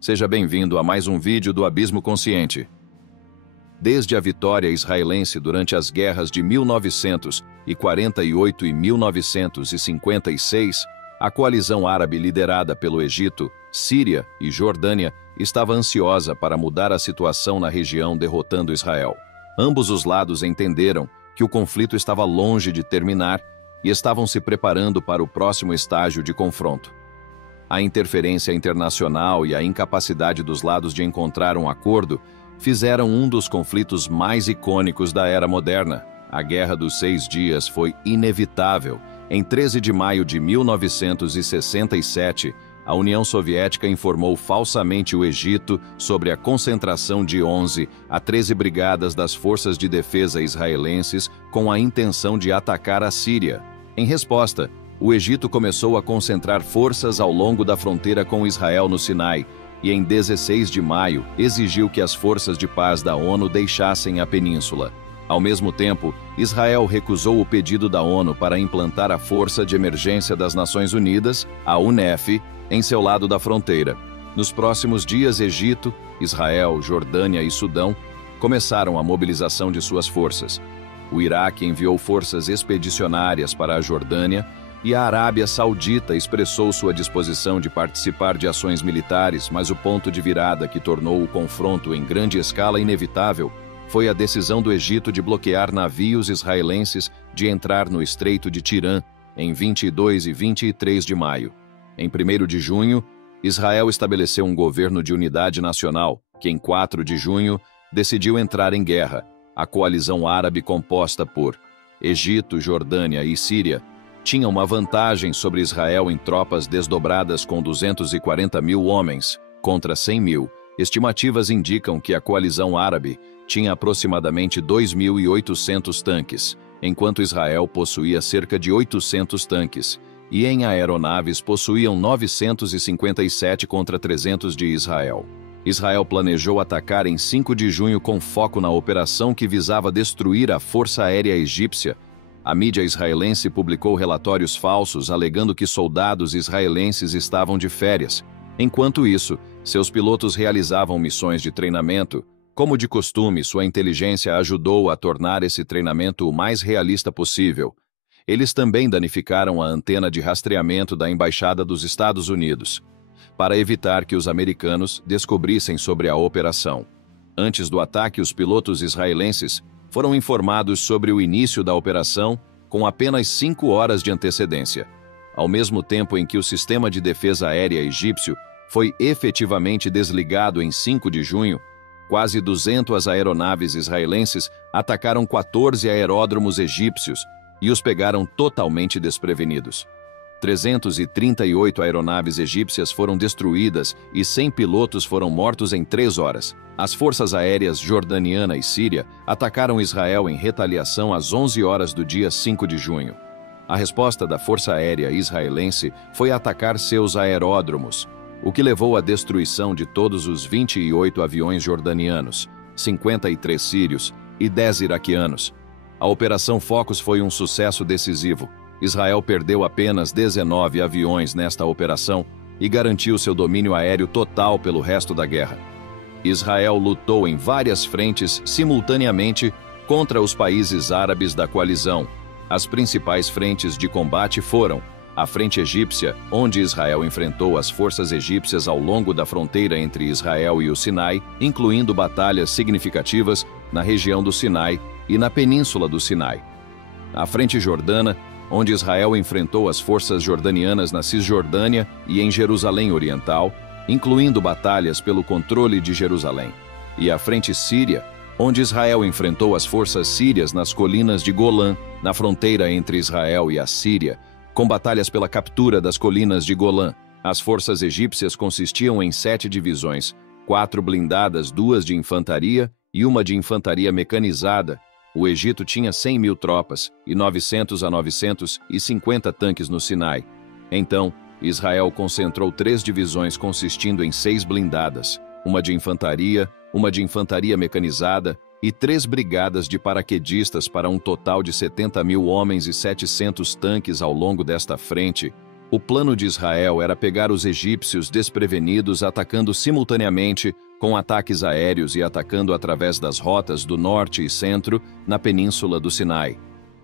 Seja bem-vindo a mais um vídeo do Abismo Consciente. Desde a vitória israelense durante as guerras de 1948 e 1956, a coalizão árabe liderada pelo Egito, Síria e Jordânia estava ansiosa para mudar a situação na região, derrotando Israel. Ambos os lados entenderam que o conflito estava longe de terminar e estavam se preparando para o próximo estágio de confronto. A interferência internacional e a incapacidade dos lados de encontrar um acordo fizeram um dos conflitos mais icônicos da era moderna. A Guerra dos 6 Dias foi inevitável. Em 13 de maio de 1967, a União Soviética informou falsamente o Egito sobre a concentração de 11 a 13 brigadas das forças de defesa israelenses com a intenção de atacar a Síria. Em resposta, o Egito começou a concentrar forças ao longo da fronteira com Israel no Sinai e, em 16 de maio, exigiu que as forças de paz da ONU deixassem a península. Ao mesmo tempo, Israel recusou o pedido da ONU para implantar a Força de Emergência das Nações Unidas, a UNEF, em seu lado da fronteira. Nos próximos dias, Egito, Israel, Jordânia e Sudão começaram a mobilização de suas forças. O Iraque enviou forças expedicionárias para a Jordânia e a Arábia Saudita expressou sua disposição de participar de ações militares, mas o ponto de virada que tornou o confronto em grande escala inevitável foi a decisão do Egito de bloquear navios israelenses de entrar no Estreito de Tirã em 22 e 23 de maio. Em 1º de junho, Israel estabeleceu um governo de unidade nacional, que em 4 de junho decidiu entrar em guerra. A coalizão árabe composta por Egito, Jordânia e Síria tinha uma vantagem sobre Israel em tropas desdobradas com 240 mil homens contra 100 mil. Estimativas indicam que a coalizão árabe tinha aproximadamente 2.800 tanques, enquanto Israel possuía cerca de 800 tanques, e em aeronaves possuíam 957 contra 300 de Israel. Israel planejou atacar em 5 de junho com foco na operação que visava destruir a Força Aérea Egípcia. A mídia israelense publicou relatórios falsos alegando que soldados israelenses estavam de férias. Enquanto isso, seus pilotos realizavam missões de treinamento. Como de costume, sua inteligência ajudou a tornar esse treinamento o mais realista possível. Eles também danificaram a antena de rastreamento da Embaixada dos Estados Unidos, para evitar que os americanos descobrissem sobre a operação. Antes do ataque, os pilotos israelenses foram informados sobre o início da operação com apenas 5 horas de antecedência. Ao mesmo tempo em que o sistema de defesa aérea egípcio foi efetivamente desligado em 5 de junho, quase 200 aeronaves israelenses atacaram 14 aeródromos egípcios e os pegaram totalmente desprevenidos. 338 aeronaves egípcias foram destruídas e 100 pilotos foram mortos em 3 horas. As forças aéreas jordaniana e síria atacaram Israel em retaliação às 11 horas do dia 5 de junho. A resposta da Força Aérea israelense foi atacar seus aeródromos, o que levou à destruição de todos os 28 aviões jordanianos, 53 sírios e 10 iraquianos. A Operação Focus foi um sucesso decisivo. Israel perdeu apenas 19 aviões nesta operação e garantiu seu domínio aéreo total pelo resto da guerra. Israel lutou em várias frentes simultaneamente contra os países árabes da coalizão. As principais frentes de combate foram a Frente Egípcia, onde Israel enfrentou as forças egípcias ao longo da fronteira entre Israel e o Sinai, incluindo batalhas significativas na região do Sinai e na Península do Sinai. A Frente Jordana, onde Israel enfrentou as forças jordanianas na Cisjordânia e em Jerusalém Oriental, incluindo batalhas pelo controle de Jerusalém. E a Frente Síria, onde Israel enfrentou as forças sírias nas colinas de Golã, na fronteira entre Israel e a Síria, com batalhas pela captura das colinas de Golã. As forças egípcias consistiam em 7 divisões, 4 blindadas, 2 de infantaria e 1 de infantaria mecanizada. O Egito tinha 100 mil tropas e 900 a 950 tanques no Sinai. Então, Israel concentrou 3 divisões consistindo em 6 blindadas, 1 de infantaria, 1 de infantaria mecanizada e 3 brigadas de paraquedistas para um total de 70 mil homens e 700 tanques ao longo desta frente. O plano de Israel era pegar os egípcios desprevenidos, atacando simultaneamente com ataques aéreos e atacando através das rotas do norte e centro na península do Sinai,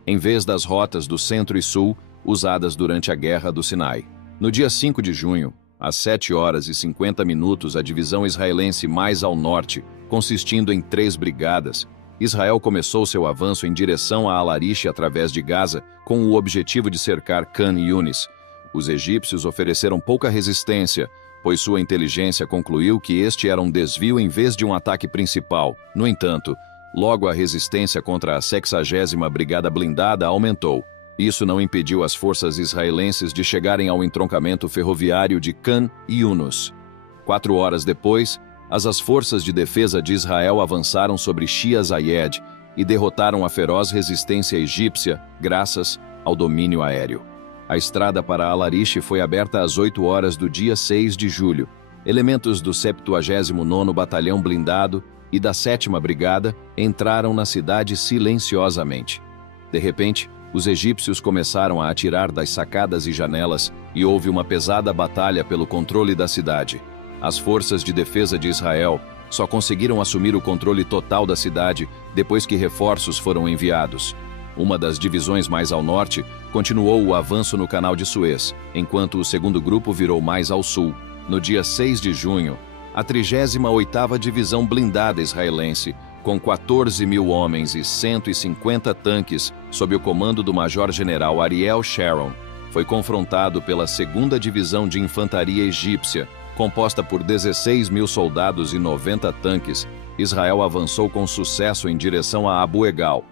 em vez das rotas do centro e sul usadas durante a Guerra do Sinai. No dia 5 de junho, às 7h50, a divisão israelense mais ao norte, consistindo em 3 brigadas, Israel começou seu avanço em direção a Al-Arish através de Gaza, com o objetivo de cercar Khan Yunis. Os egípcios ofereceram pouca resistência, pois sua inteligência concluiu que este era um desvio em vez de um ataque principal. No entanto, logo a resistência contra a 60ª Brigada Blindada aumentou. Isso não impediu as forças israelenses de chegarem ao entroncamento ferroviário de Khan Yunus. 4 horas depois, as forças de defesa de Israel avançaram sobre Shia Zayed e derrotaram a feroz resistência egípcia graças ao domínio aéreo. A estrada para Al-Arish foi aberta às 8 horas do dia 6 de julho. Elementos do 79º Batalhão Blindado e da 7ª Brigada entraram na cidade silenciosamente. De repente, os egípcios começaram a atirar das sacadas e janelas e houve uma pesada batalha pelo controle da cidade. As forças de defesa de Israel só conseguiram assumir o controle total da cidade depois que reforços foram enviados. Uma das divisões mais ao norte continuou o avanço no Canal de Suez, enquanto o segundo grupo virou mais ao sul. No dia 6 de junho, a 38ª Divisão Blindada Israelense, com 14.000 homens e 150 tanques, sob o comando do Major-General Ariel Sharon, foi confrontado pela 2ª Divisão de Infantaria Egípcia, composta por 16.000 soldados e 90 tanques. Israel avançou com sucesso em direção a Abu Egal.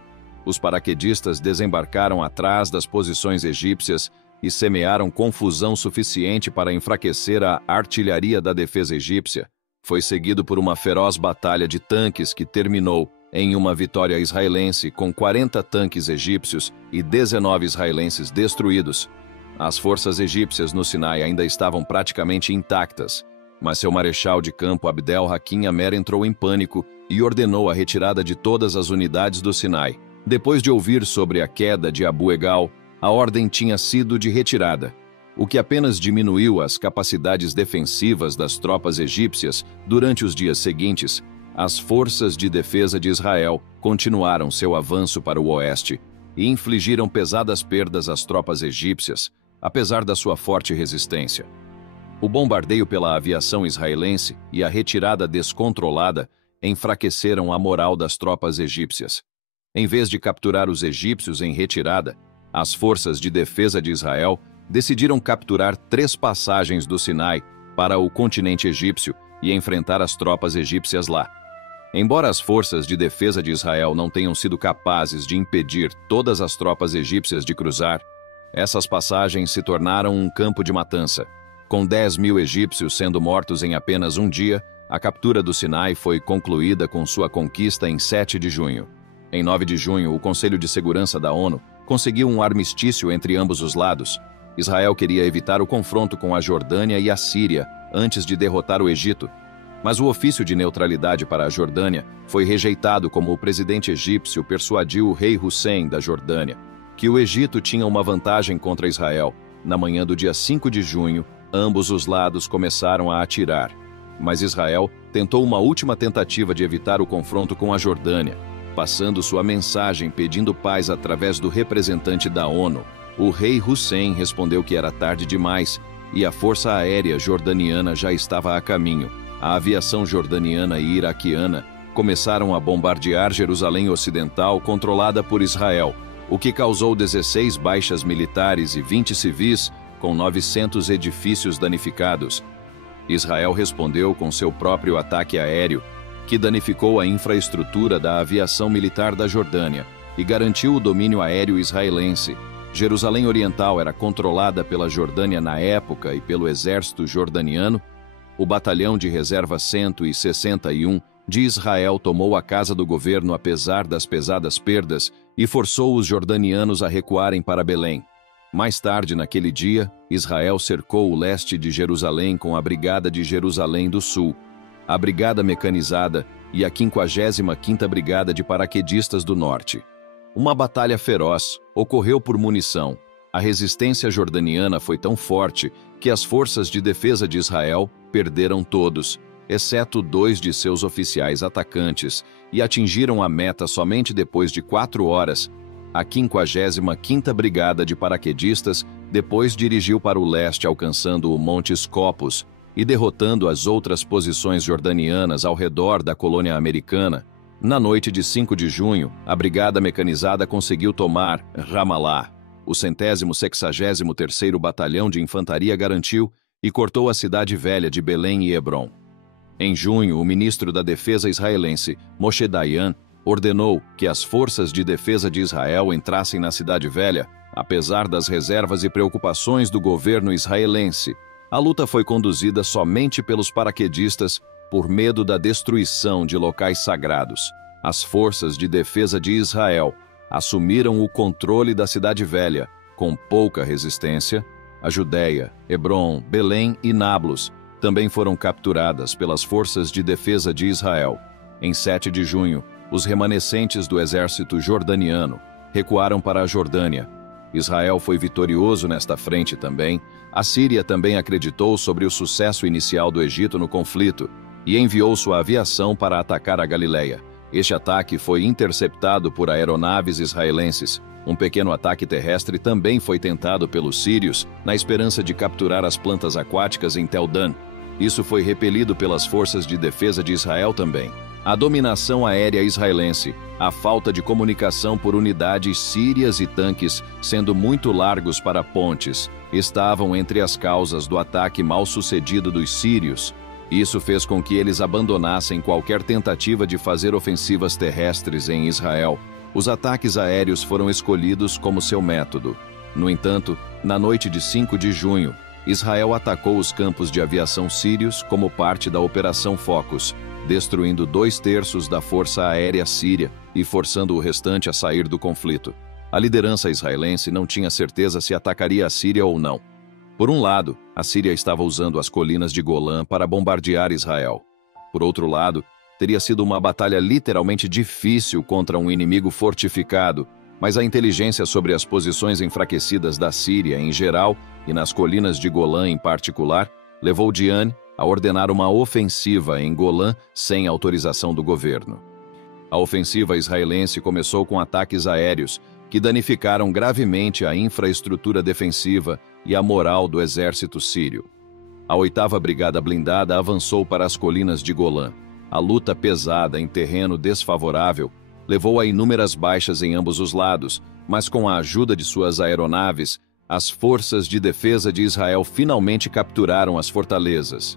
Os paraquedistas desembarcaram atrás das posições egípcias e semearam confusão suficiente para enfraquecer a artilharia da defesa egípcia. Foi seguido por uma feroz batalha de tanques que terminou em uma vitória israelense com 40 tanques egípcios e 19 israelenses destruídos. As forças egípcias no Sinai ainda estavam praticamente intactas, mas seu marechal de campo Abdel Hakim Amer entrou em pânico e ordenou a retirada de todas as unidades do Sinai. Depois de ouvir sobre a queda de Abu Egal, a ordem tinha sido de retirada, o que apenas diminuiu as capacidades defensivas das tropas egípcias. Durante os dias seguintes, as forças de defesa de Israel continuaram seu avanço para o oeste e infligiram pesadas perdas às tropas egípcias, apesar da sua forte resistência. O bombardeio pela aviação israelense e a retirada descontrolada enfraqueceram a moral das tropas egípcias. Em vez de capturar os egípcios em retirada, as forças de defesa de Israel decidiram capturar 3 passagens do Sinai para o continente egípcio e enfrentar as tropas egípcias lá. Embora as forças de defesa de Israel não tenham sido capazes de impedir todas as tropas egípcias de cruzar, essas passagens se tornaram um campo de matança. Com 10.000 egípcios sendo mortos em apenas um dia, a captura do Sinai foi concluída com sua conquista em 7 de junho. Em 9 de junho, o Conselho de Segurança da ONU conseguiu um armistício entre ambos os lados. Israel queria evitar o confronto com a Jordânia e a Síria antes de derrotar o Egito, mas o ofício de neutralidade para a Jordânia foi rejeitado como o presidente egípcio persuadiu o rei Hussein da Jordânia que o Egito tinha uma vantagem contra Israel. Na manhã do dia 5 de junho, ambos os lados começaram a atirar, mas Israel tentou uma última tentativa de evitar o confronto com a Jordânia, passando sua mensagem pedindo paz através do representante da ONU. O rei Hussein respondeu que era tarde demais e a força aérea jordaniana já estava a caminho. A aviação jordaniana e iraquiana começaram a bombardear Jerusalém Ocidental, controlada por Israel, o que causou 16 baixas militares e 20 civis, com 900 edifícios danificados. Israel respondeu com seu próprio ataque aéreo, que danificou a infraestrutura da aviação militar da Jordânia e garantiu o domínio aéreo israelense. Jerusalém Oriental era controlada pela Jordânia na época e pelo exército jordaniano. O Batalhão de Reserva 161 de Israel tomou a casa do governo apesar das pesadas perdas e forçou os jordanianos a recuarem para Belém. Mais tarde naquele dia, Israel cercou o leste de Jerusalém com a Brigada de Jerusalém do Sul, a Brigada Mecanizada e a 55ª Brigada de Paraquedistas do Norte. Uma batalha feroz ocorreu por munição. A resistência jordaniana foi tão forte que as forças de defesa de Israel perderam todos, exceto 2 de seus oficiais atacantes, e atingiram a meta somente depois de 4 horas. A 55ª Brigada de Paraquedistas depois dirigiu para o leste, alcançando o Monte Scopus e derrotando as outras posições jordanianas ao redor da colônia americana. Na noite de 5 de junho, a Brigada Mecanizada conseguiu tomar Ramallah. O 163º Batalhão de Infantaria garantiu e cortou a cidade velha de Belém e Hebron. Em junho, o ministro da Defesa israelense, Moshe Dayan, ordenou que as forças de defesa de Israel entrassem na cidade velha, apesar das reservas e preocupações do governo israelense. A luta foi conduzida somente pelos paraquedistas por medo da destruição de locais sagrados. As forças de defesa de Israel assumiram o controle da cidade velha, com pouca resistência. A Judéia, Hebron, Belém e Nablus também foram capturadas pelas forças de defesa de Israel. Em 7 de junho, os remanescentes do exército jordaniano recuaram para a Jordânia. Israel foi vitorioso nesta frente também. A Síria também acreditou sobre o sucesso inicial do Egito no conflito e enviou sua aviação para atacar a Galileia. Este ataque foi interceptado por aeronaves israelenses. Um pequeno ataque terrestre também foi tentado pelos sírios, na esperança de capturar as plantas aquáticas em Tel Dan. Isso foi repelido pelas forças de defesa de Israel também. A dominação aérea israelense, a falta de comunicação por unidades sírias e tanques, sendo muito largos para pontes, estavam entre as causas do ataque mal sucedido dos sírios. Isso fez com que eles abandonassem qualquer tentativa de fazer ofensivas terrestres em Israel. Os ataques aéreos foram escolhidos como seu método. No entanto, na noite de 5 de junho, Israel atacou os campos de aviação sírios como parte da Operação Focus, destruindo 2/3 da força aérea síria e forçando o restante a sair do conflito. A liderança israelense não tinha certeza se atacaria a Síria ou não. Por um lado, a Síria estava usando as colinas de Golã para bombardear Israel. Por outro lado, teria sido uma batalha literalmente difícil contra um inimigo fortificado, mas a inteligência sobre as posições enfraquecidas da Síria em geral e nas colinas de Golã em particular levou Diane a ordenar uma ofensiva em Golã sem autorização do governo. A ofensiva israelense começou com ataques aéreos que danificaram gravemente a infraestrutura defensiva e a moral do exército sírio. A 8ª Brigada Blindada avançou para as colinas de Golã. A luta pesada em terreno desfavorável levou a inúmeras baixas em ambos os lados, mas com a ajuda de suas aeronaves, as forças de defesa de Israel finalmente capturaram as fortalezas.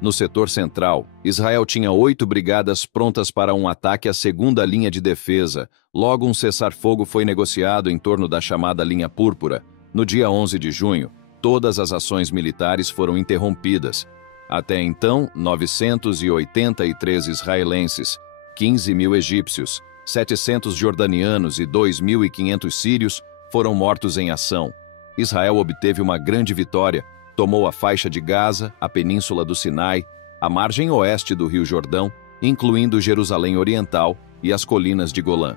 No setor central, Israel tinha 8 brigadas prontas para um ataque à segunda linha de defesa. Logo, um cessar-fogo foi negociado em torno da chamada Linha Púrpura. No dia 11 de junho, todas as ações militares foram interrompidas. Até então, 983 israelenses, 15.000 egípcios, 700 jordanianos e 2.500 sírios foram mortos em ação. Israel obteve uma grande vitória, tomou a faixa de Gaza, a península do Sinai, a margem oeste do Rio Jordão, incluindo Jerusalém Oriental e as colinas de Golã.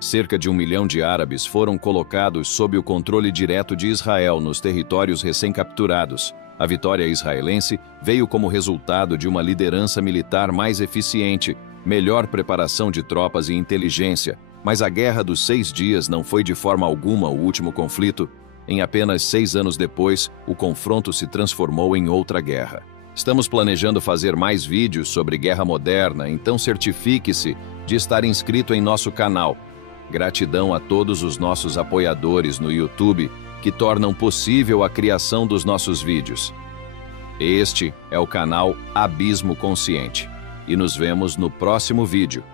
Cerca de 1 milhão de árabes foram colocados sob o controle direto de Israel nos territórios recém-capturados. A vitória israelense veio como resultado de uma liderança militar mais eficiente, melhor preparação de tropas e inteligência, mas a Guerra dos 6 Dias não foi de forma alguma o último conflito. Em apenas 6 anos depois, o confronto se transformou em outra guerra. Estamos planejando fazer mais vídeos sobre guerra moderna, então certifique-se de estar inscrito em nosso canal. Gratidão a todos os nossos apoiadores no YouTube que tornam possível a criação dos nossos vídeos. Este é o canal Abismo Consciente e nos vemos no próximo vídeo.